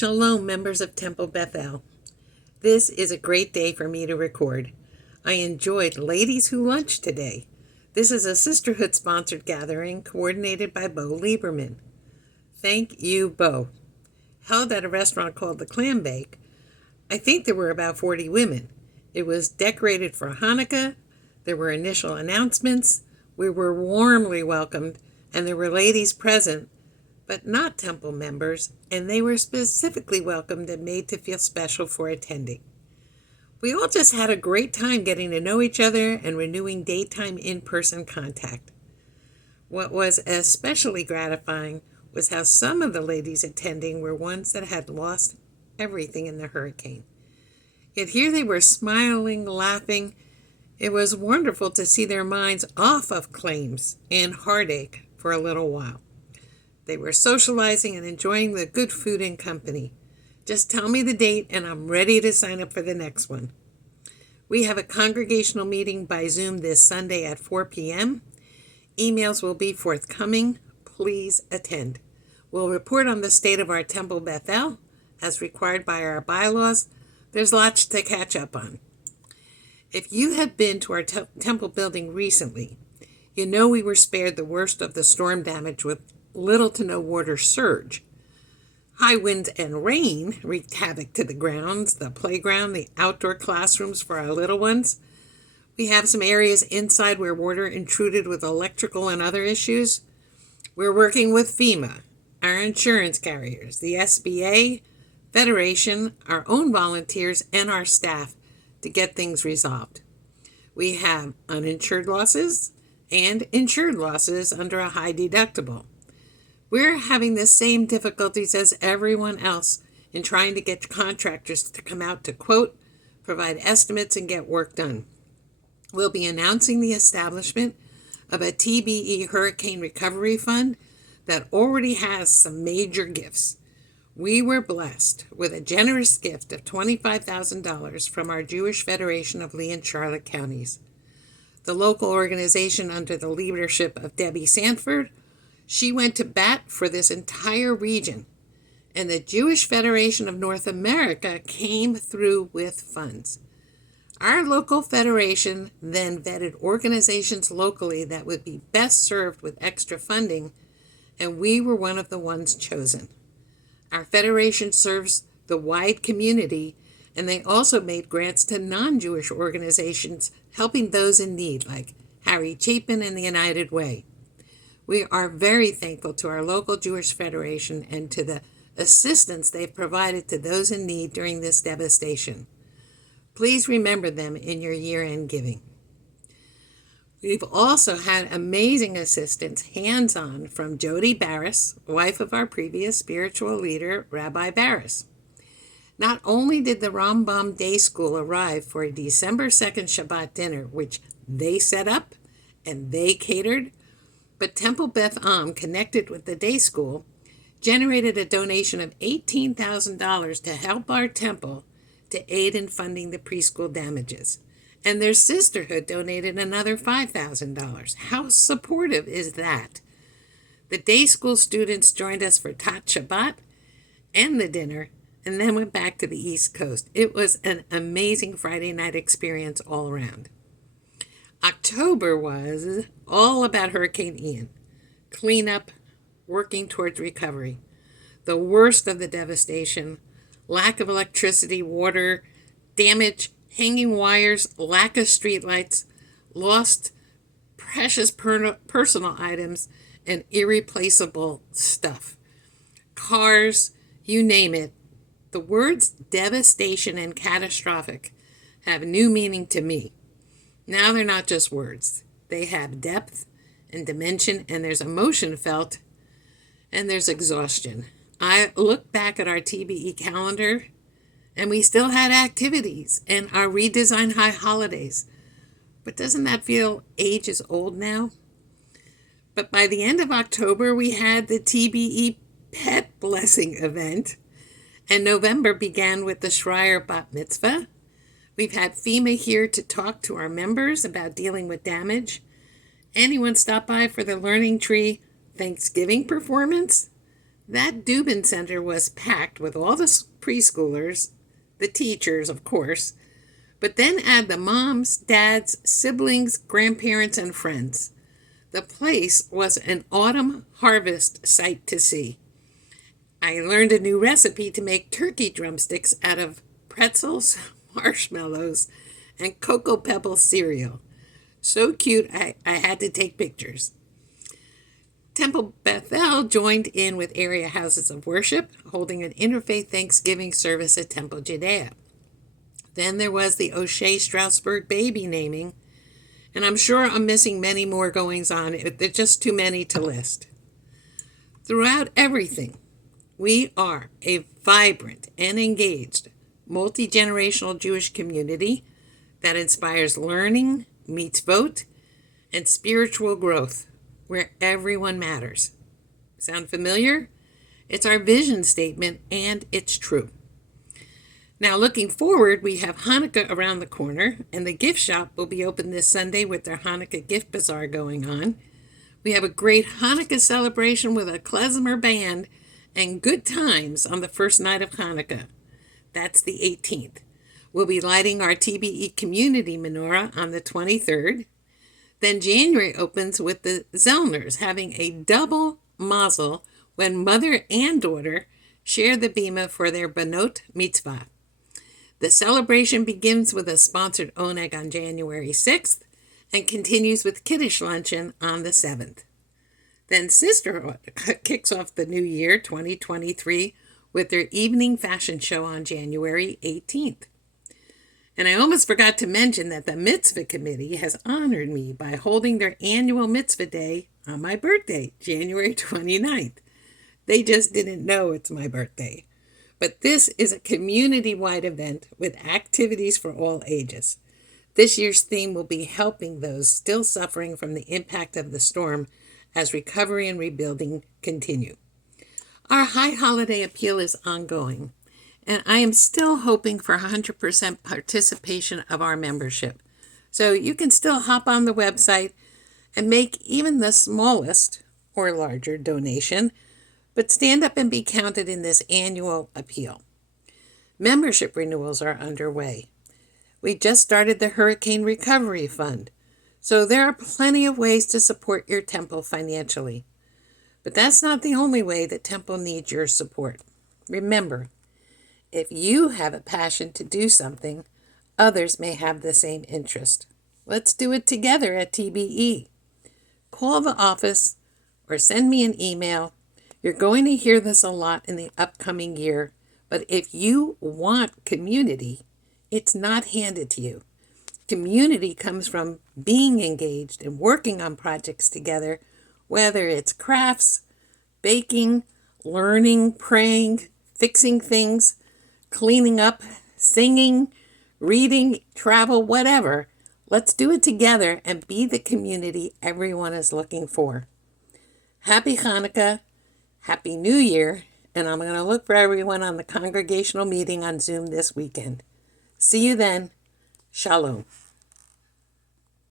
Shalom, members of Temple Bethel. This is a great day for me to record. I enjoyed Ladies Who Lunch today. This is a sisterhood-sponsored gathering coordinated by Bo Lieberman. Thank you, Bo. Held at a restaurant called the Clam Bake, I think there were about 40 women. It was decorated for Hanukkah. There were initial announcements. We were warmly welcomed, and there were ladies present, but not Temple members, and they were specifically welcomed and made to feel special for attending. We all just had a great time getting to know each other and renewing daytime in-person contact. What was especially gratifying was how some of the ladies attending were ones that had lost everything in the hurricane. Yet here they were smiling, laughing. It was wonderful to see their minds off of claims and heartache for a little while. They were socializing and enjoying the good food and company. Just tell me the date and I'm ready to sign up for the next one. We have a congregational meeting by Zoom this Sunday at 4 p.m. Emails will be forthcoming. Please attend. We'll report on the state of our Temple Bethel as required by our bylaws. There's lots to catch up on. If you have been to our temple building recently, you know we were spared the worst of the storm damage with little to no water surge. High winds and rain wreaked havoc to the grounds, the playground, the outdoor classrooms for our little ones. We have some areas inside where water intruded with electrical and other issues. We're working with FEMA, our insurance carriers, the SBA, Federation, our own volunteers, and our staff to get things resolved. We have uninsured losses and insured losses under a high deductible. We're having the same difficulties as everyone else in trying to get contractors to come out to quote, provide estimates, and get work done. We'll be announcing the establishment of a TBE Hurricane Recovery Fund that already has some major gifts. We were blessed with a generous gift of $25,000 from our Jewish Federation of Lee and Charlotte counties. The local organization under the leadership of Debbie Sanford, she went to bat for this entire region, and the Jewish Federation of North America came through with funds. Our local federation then vetted organizations locally that would be best served with extra funding, and we were one of the ones chosen. Our federation serves the wide community, and they also made grants to non-Jewish organizations helping those in need, like Harry Chapin and the United Way. We are very thankful to our local Jewish Federation and to the assistance they've provided to those in need during this devastation. Please remember them in your year-end giving. We've also had amazing assistance, hands-on, from Jody Barris, wife of our previous spiritual leader, Rabbi Barris. Not only did the Rambam Day School arrive for a December 2nd Shabbat dinner, which they set up and they catered, but Temple Beth Am, connected with the day school, generated a donation of $18,000 to help our temple to aid in funding the preschool damages. And their sisterhood donated another $5,000. How supportive is that? The day school students joined us for Tat Shabbat and the dinner, and then went back to the East Coast. It was an amazing Friday night experience all around. October was all about Hurricane Ian. Cleanup, working towards recovery. The worst of the devastation, lack of electricity, water, damage, hanging wires, lack of streetlights, lost precious personal items, and irreplaceable stuff. Cars, you name it. The words devastation and catastrophic have new meaning to me. Now they're not just words. They have depth and dimension, and there's emotion felt, and there's exhaustion. I look back at our TBE calendar, and we still had activities and our redesigned high holidays. But doesn't that feel ages old now? But by the end of October, we had the TBE Pet Blessing event, and November began with the Schreier Bat Mitzvah. We've had FEMA here to talk to our members about dealing with damage. Anyone stop by for the Learning Tree Thanksgiving performance? That Dubin Center was packed with all the preschoolers, the teachers, of course, but then add the moms, dads, siblings, grandparents, and friends. The place was an autumn harvest sight to see. I learned a new recipe to make turkey drumsticks out of pretzels, marshmallows, and Cocoa Pebbles cereal. So cute, I had to take pictures. Temple Bethel joined in with area houses of worship, holding an interfaith Thanksgiving service at Temple Judea. Then there was the O'Shea Strasburg baby naming, and I'm sure I'm missing many more goings on. There's just too many to list. Throughout everything, we are a vibrant and engaged, multi-generational Jewish community that inspires learning, mitzvot, and spiritual growth, where everyone matters. Sound familiar? It's our vision statement, and it's true. Now, looking forward, we have Hanukkah around the corner, and the gift shop will be open this Sunday with their Hanukkah gift bazaar going on. We have a great Hanukkah celebration with a klezmer band and good times on the first night of Hanukkah. That's the 18th. We'll be lighting our TBE community menorah on the 23rd. Then January opens with the Zellners having a double mazel when mother and daughter share the bima for their Banot Mitzvah. The celebration begins with a sponsored oneg on January 6th and continues with Kiddush luncheon on the 7th. Then Sisterhood kicks off the new year, 2023, with their evening fashion show on January 18th. And I almost forgot to mention that the Mitzvah Committee has honored me by holding their annual Mitzvah Day on my birthday, January 29th. They just didn't know it's my birthday. But this is a community-wide event with activities for all ages. This year's theme will be helping those still suffering from the impact of the storm as recovery and rebuilding continue. Our high holiday appeal is ongoing, and I am still hoping for 100% participation of our membership. So you can still hop on the website and make even the smallest or larger donation, but stand up and be counted in this annual appeal. Membership renewals are underway. We just started the Hurricane Recovery Fund, so there are plenty of ways to support your temple financially. But that's not the only way that temple needs your support. Remember, if you have a passion to do something, others may have the same interest. Let's do it together at TBE. Call the office or send me an email. You're going to hear this a lot in the upcoming year, but if you want community, it's not handed to you. Community comes from being engaged and working on projects together, whether it's crafts, baking, learning, praying, fixing things, cleaning up, singing, reading, travel, whatever. Let's do it together and be the community everyone is looking for. Happy Hanukkah. Happy New Year, and I'm going to look for everyone on the congregational meeting on Zoom this weekend. See you then. Shalom.